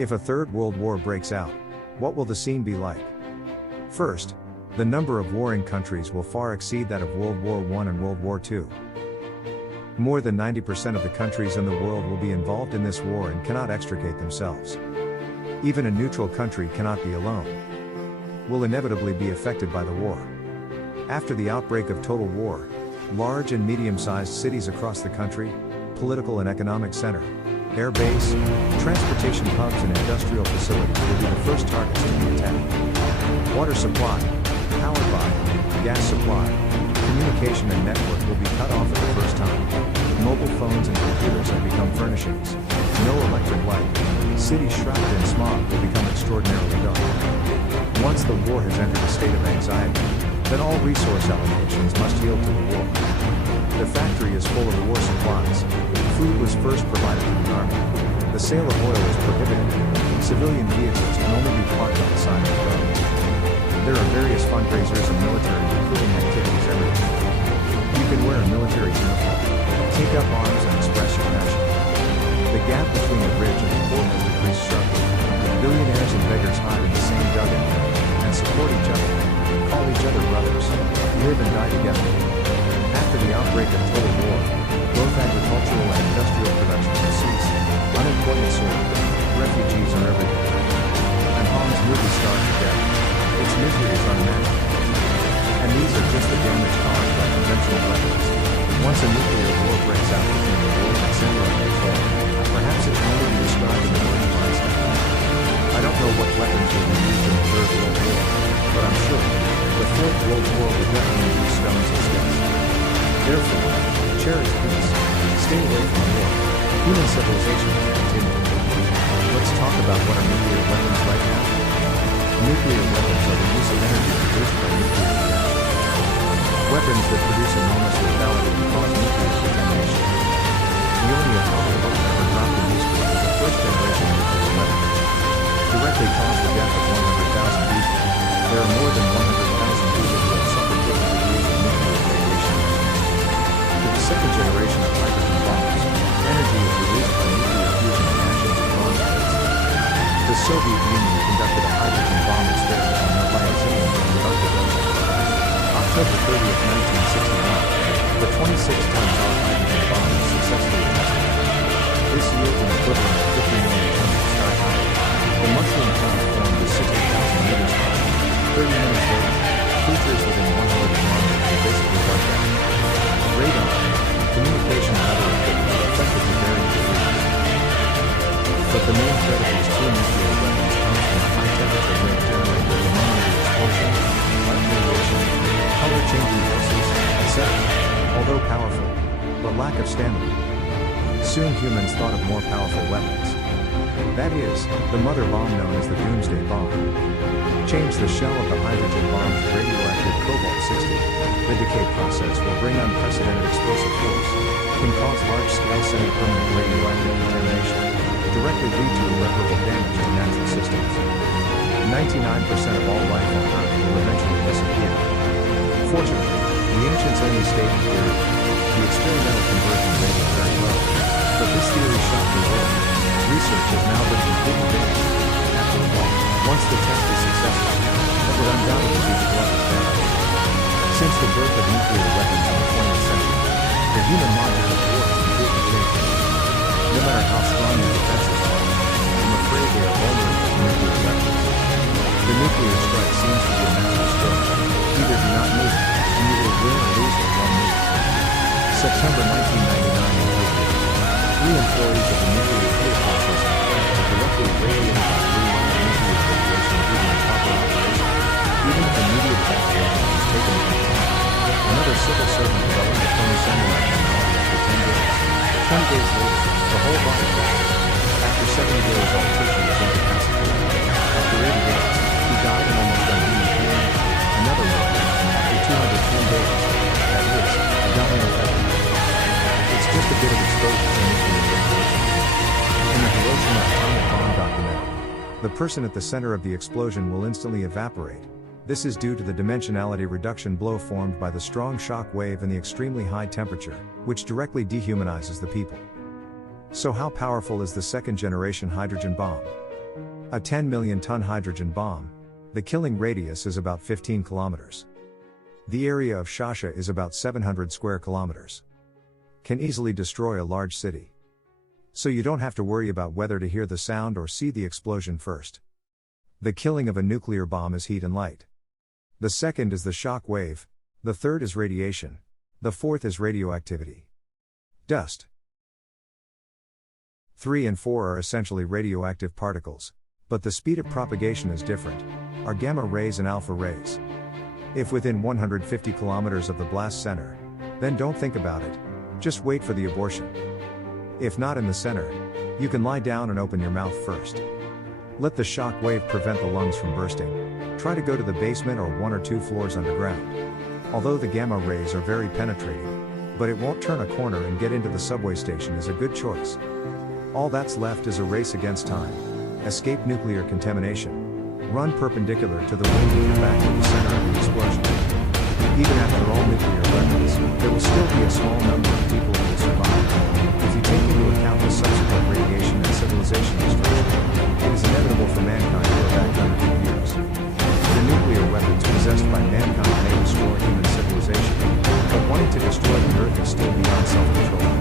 If a third world war breaks out, what will the scene be like? First, the number of warring countries will far exceed that of World War I and World War II. More than 90% of the countries in the world will be involved in this war and cannot extricate themselves. Even a neutral country cannot be alone. Will inevitably be affected by the war. After the outbreak of total war, large and medium-sized cities across the country, political and economic center, air base, transportation hubs and industrial facilities will be the first targets to be attacked. Water supply, power by, gas supply, communication and network will be cut off for the first time. Mobile phones and computers have become furnishings. No electric light. Cities shrouded in smog will become extraordinarily dark. Once the war has entered a state of anxiety, then all resource allocations must yield to the war. The factory is full of war supplies. Food was first provided to the army. The sale of oil is prohibited. Civilian vehicles can only be parked on the side of the road. There are various fundraisers and military recruiting activities everywhere. You can wear a military uniform, take up arms and express your passion. The gap between the rich and the poor has decreased sharply. Billionaires and beggars hide in the same dugout and support each other, call each other brothers, live and die together. After the outbreak of total war, both agricultural and industrial production will cease, unemployment soaring, refugees are everywhere. And Hong's movie starred together. Its misery is unmanageable. And these are just the damage caused by conventional weapons. Once a nuclear war breaks out between the world and center of control, perhaps it can only be described in the word mindset. I don't know what weapons will be used in the Third World War, but I'm sure the Fourth World War will definitely use stones and sticks. Therefore, cherish peace, stay away from war. Human civilization can continue. Let's talk about what are nuclear weapons right now. Nuclear weapons are the use of energy produced by nuclear reaction. Weapons that produce enormous lethality and cause nuclear contamination. The only atomic bomb ever dropped in history was the first generation nuclear weapon. Directly caused the death of 100,000 people. There are more than 100,000 people who have suffered different degrees of nuclear radiation. With the second generation of hydrogen bombs, energy is released by nuclear fusion reactions and bombs. The Soviet Union conducted a hydrogen bomb experiment on Novaya Zemlya in the Arctic Ocean. October 30th, 1961, the 26-ton hydrogen bomb was successfully tested. This yields an equivalent of 50 million tons of sky high. The mushroom cloud formed is 60,000 meters high. 30 minutes later, creatures within 100 kilometers were basically wiped out. Radar, communication and other equipment were affected to varying degrees. But the main threat of these two nuclear weapons comes from the high-temperature rate generated with ammonia explosion, light radiation, color-changing forces, etc. Although powerful, but lack of stamina. Soon humans thought of more powerful weapons. That is, the mother bomb known as the Doomsday Bomb. Change the shell of the hydrogen bomb to radioactive cobalt-60. The decay process will bring unprecedented explosive force, can cause large-scale semi-permanent radioactive contamination, directly lead to irreparable damage to natural systems. 99% of all life on Earth will eventually disappear. Fortunately, the ancients only stayed in theory. The experimental conversion rate is very low. But this theory shocked the world. Research has now been completely finished. After all, once the test is successful, it would undoubtedly be the glut of damage. Since the birth of nuclear weapons in the 20th century, the human logic of war has completely changed. No matter how strong your defenses are, I'm afraid they are vulnerable to nuclear weapons. The nuclear strike seems to be a master stroke. Either do not move, and you will win or lose with one move. September 1999 in Tokyo. 3 employees of the nuclear fuel process in plant were directly irradiated by blue line nuclear radiation due to improper operation. Even if immediate evacuation was taken into account, another civil servant developed a chromosomal abnormality after 10 days. 20 days later, the whole body crashed. After 70 days, all tissue was incapacitated. After 80 days, he died in almost unhuman pain. Another worker, after 210 days, that is, dying infected. It's just a bit of exposure to nuclear radiation. In the Hiroshima atomic bomb documentary, the person at the center of the explosion will instantly evaporate. This is due to the dimensionality reduction blow formed by the strong shock wave and the extremely high temperature, which directly dehumanizes the people. So how powerful is the second generation hydrogen bomb? A 10 million ton hydrogen bomb, the killing radius is about 15 kilometers. The area of Shasha is about 700 square kilometers. Can easily destroy a large city. So you don't have to worry about whether to hear the sound or see the explosion first. The killing of a nuclear bomb is heat and light. The second is the shock wave, the third is radiation, the fourth is radioactivity. Dust. 3 and 4 are essentially radioactive particles, but the speed of propagation is different, are gamma rays and alpha rays. If within 150 kilometers of the blast center, then don't think about it, just wait for the abortion. If not in the center, you can lie down and open your mouth first. Let the shock wave prevent the lungs from bursting. Try to go to the basement or 1 or 2 floors underground. Although the gamma rays are very penetrating, but it won't turn a corner and get into the subway station is a good choice. All that's left is a race against time. Escape nuclear contamination. Run perpendicular to the wind and get back to the center of the explosion. Even after all nuclear weapons, there will still be a small number of people who will survive. If you take into account the subsequent radiation and civilization destruction, it is inevitable for mankind to go back hundreds of years. The nuclear weapons possessed by mankind may destroy human civilization, but wanting to destroy the Earth is still beyond self-control.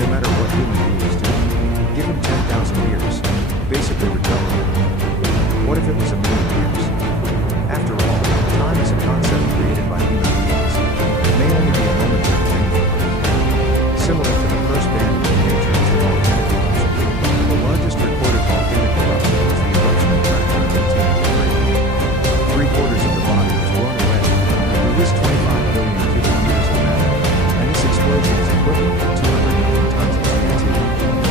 No matter what human beings do, given 10,000 years, basically recovery. What if it was a million years? After all, time is a concept created by human beings. It may only be a momentary thing for them. Similar to the first banding of nature is the volcanic eruption. The largest recorded volcanic eruption was the eruption of Krakatoa in 1883. 3/4 of the body was blown away, released 25 billion cubic meters of matter, and this explosion is equivalent to 200 million tons of TNT.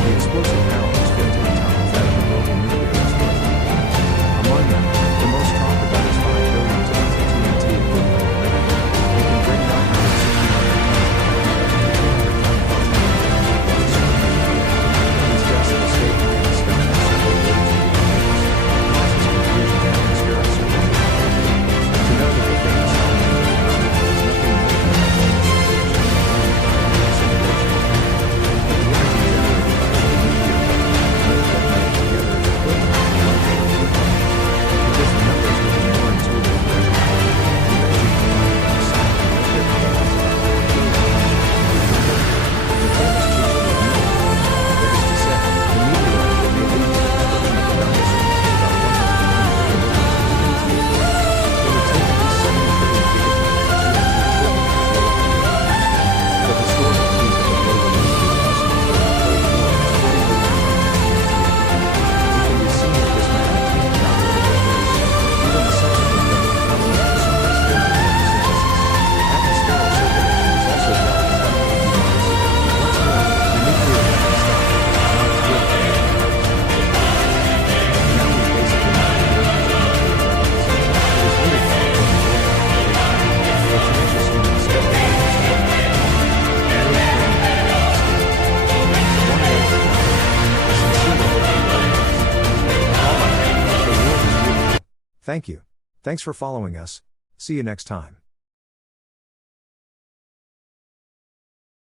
The explosive power is 15 times that of a global nuclear explosion. Among them, the most talked about is 5 billion tons of TNT equivalent to living. It can bring 960 million tons of its dust is safe in the discussion of several years of the universe. It causes confusion and atmospheric circulation. To know that the famous element of phenomena is nothing more than a simulation. The energy generated by the nuclear detonated together is equivalent to the larger equivalent. Because the numbers will be more intuitive for everyone. We measure the line by the sound of nuclear pulse. The famous picture of nuclear, that is to say, the meteorite that may lead to the destruction of the dinosaurs is about 100 million years. It would take at least 7 trillion gigatons of TNT equivalent to blow up the Earth. The historical peak of the global nuclear arsenal during the Cold War was 40 billion tons of TNT. It can be seen that this magnitude is not really revelation. Even the subsequent development of the surface area photosynthesis. Atmospheric circulation is also brought to that of the Mars. Once more, the nuclear weapon stopped. Not good. Now we basically have the origins of nuclear weapons. It is really called the tenacious human skeleton. Thank you. Thanks for following us. See you next time.